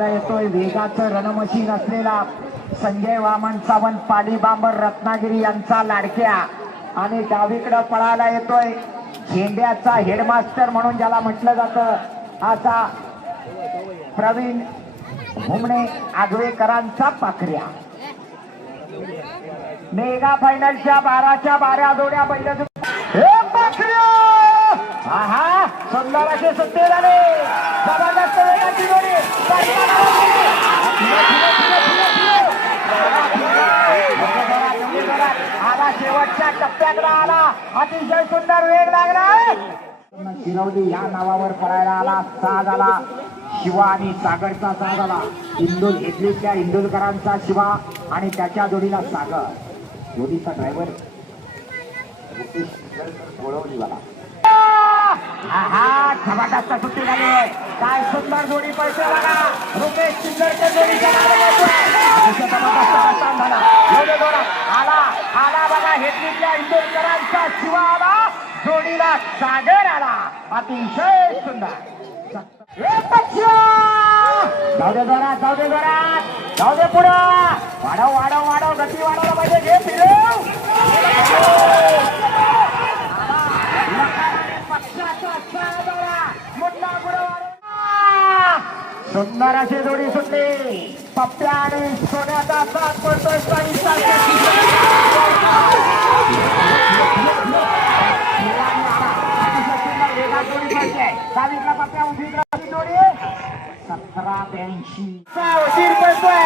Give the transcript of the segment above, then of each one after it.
पळायला येतोय वेगाचं रणमशीन असलेला संजय वामन सावंत पाली बांबर रत्नागिरी यांचा लाडक्या आणि डावीकडे पळायला येतोय झेंड्याचा हेडमास्टर म्हणून ज्याला म्हटलं जातं असा प्रवीण घुमणे आगवेकरांचा पाखऱ्या. मेगा फायनलच्या 12च्या 12 जोड्या बैल पाखऱ्या. हा सुंदर असे सुट्टे झाले. जबरदस्त वेगाची जोडी. आला शेवटच्या टप्प्यात आला. अतिशय सुंदर वेग लागला. शिरवली या नावावर पळायला आला. साज आला शिवा आणि सागरचा साज आला. इंदोल इथल्या इंदोलकरांचा शिवा आणि त्याच्या जोडीला सागर. जोडीचा ड्रायव्हर बोळवलीवाला. हा झपाट्याचा सुट्टी झाली. काय सुंदर जोडी पैसे बघा. रुपेश चिंदरच्या जोडीचा आला आला बघा. हेटलीतल्या इंदोरकरांचा शिवा आला. जोडीला सागर आला. अतिशय सुंदर. जाऊ दे जोरात जाऊ दे जोरात जाऊ दे पुढं. वाढव वाढव वाढव गती वाढवला पाहिजे. घे फिरव. सुंदर अशी जोडी सुटली. पप्प्या आणि सोन्याचा साथ पडतोय. डावीतला पप्प्या उजवीकडे जोडी 1782 उशीर पडतोय.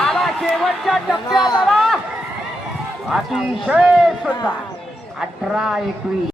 आला शेवटच्या टप्प्यात आला. अतिशय सुंदर. 18-21